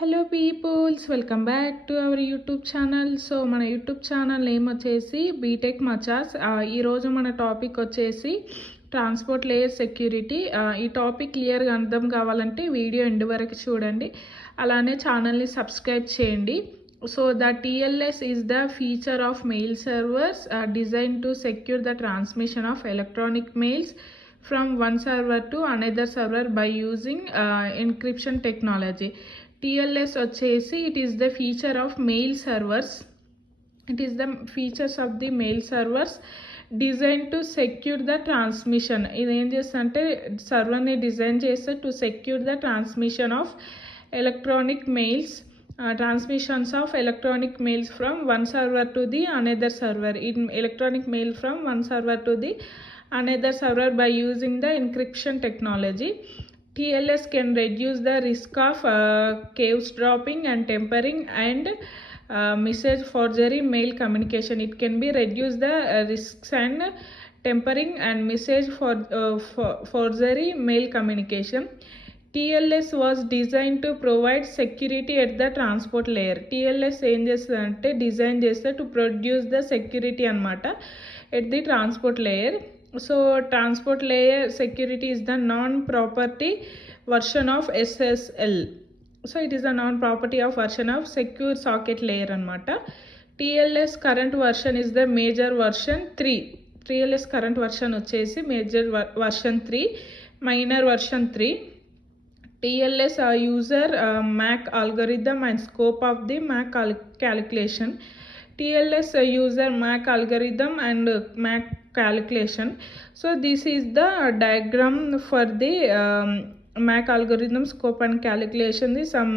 Hello peoples, welcome back to our YouTube channel. So మన YouTube channel name వచ్చేసి B Tech మచాస్. ఈరోజు మన టాపిక్ వచ్చేసి ట్రాన్స్పోర్ట్ లేయర్ సెక్యూరిటీ. ఈ టాపిక్ క్లియర్గా అర్థం కావాలంటే వీడియో ఎండ్ వరకు చూడండి, అలానే ఛానల్ని సబ్స్క్రైబ్ చేయండి. So the TLS is the feature of mail servers design to secure the transmission of electronic mails from one server to another server by using encryption technology. TLS వచ్చేసి it is the feature of mail servers. It is the features of the mail servers designed to secure the transmission. ఇది ఏం చేస్తుంటే సర్వర్ని design చేస్తే to secure the transmission of electronic mails transmissions of electronic mails from one server to the another server. In electronic mail from one server to the another server by using the encryption technology. TLS can reduce the risk of eavesdropping and tampering and message forgery mail communication. It can be reduce the risks and tampering and message forgery mail communication. TLS was designed to provide security at the transport layer. TLS ఏం చేస్తుందంటే design చేస్తే to produce the security అనమాట at the transport layer. So transport layer security is the non-property version of SSL. So it is a non-property of version of secure socket layer అనమాట. TLS current version is the major version 3. TLS current version వచ్చేసి major version 3, minor version 3. TLS user MAC algorithm and scope of the MAC calculation. TLS user MAC algorithm and MAC calculation. So this is the diagram for the MAC algorithm, scope and calculation. Is some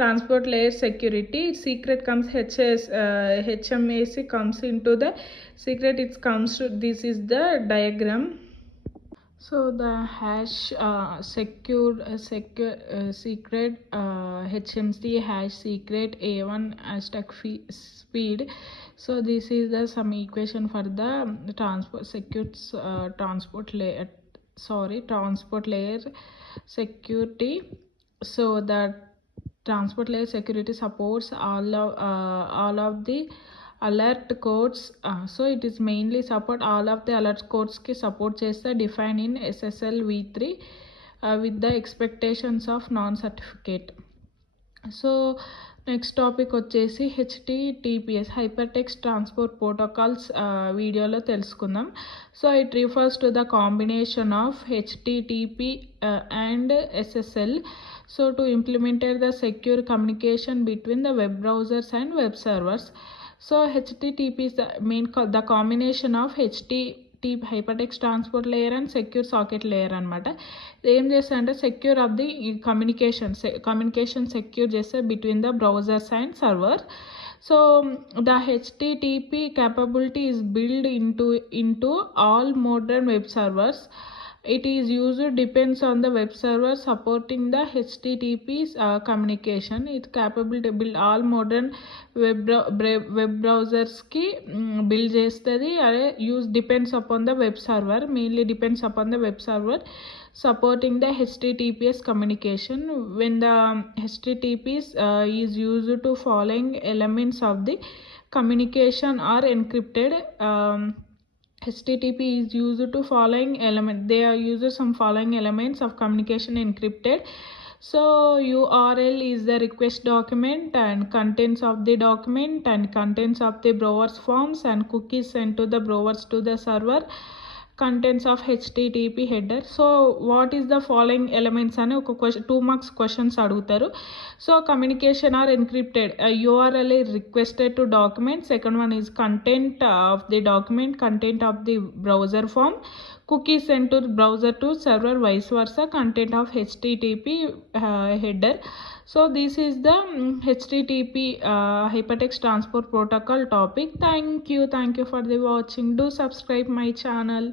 transport layer security. Secret comes HMAC comes into the secret. It comes to this is the diagram. So the hash secret HMC hash secret A1 hashtag speed. So this is the some equation for the transport layer security. So the transport layer security supports all of the alert codes. So it is mainly support all of the alert codes ki support chesta defined in SSL v3 with the expectations of non-certificate. So next topic వచ్చేసి HTTPS hypertext transport protocols వీడియోలో తెలుసుకుందాం. So it refers to the combination of HTTP and SSL. So to implement the secure communication between the web browsers and web servers. So HTTP is the combination of HTTP hypertext transport layer and secure socket layer అనమాట. ఏం చేస్తారంటే secure of the communication secure చేస్తే between the browsers and server. So the HTTP capability is built into all modern web servers. It is used depends on the web server supporting the HTTP's communication. It capable to build all modern web browsers ki build chestadi. Use depends upon the web server, mainly depends upon the web server supporting the HTTPS communication. When the HTTPS is used to following elements of the communication are encrypted. HTTP is used to following element. They are used some following elements of communication encrypted. So URL is the request document and contents of the document and contents of the browser's forms and cookies sent to the browsers to the server. Contents of HTTP header. So what is the following elements అని ఒక 2 marks questions అడుగుతారు. So communication are encrypted. URL is requested to document. Second one is content of the document, content of the browser form, cookies sent to browser to server, vice versa, content of HTTP header. So this is the HTTP hypertext transport protocol topic. Thank you for the watching. Do subscribe my channel.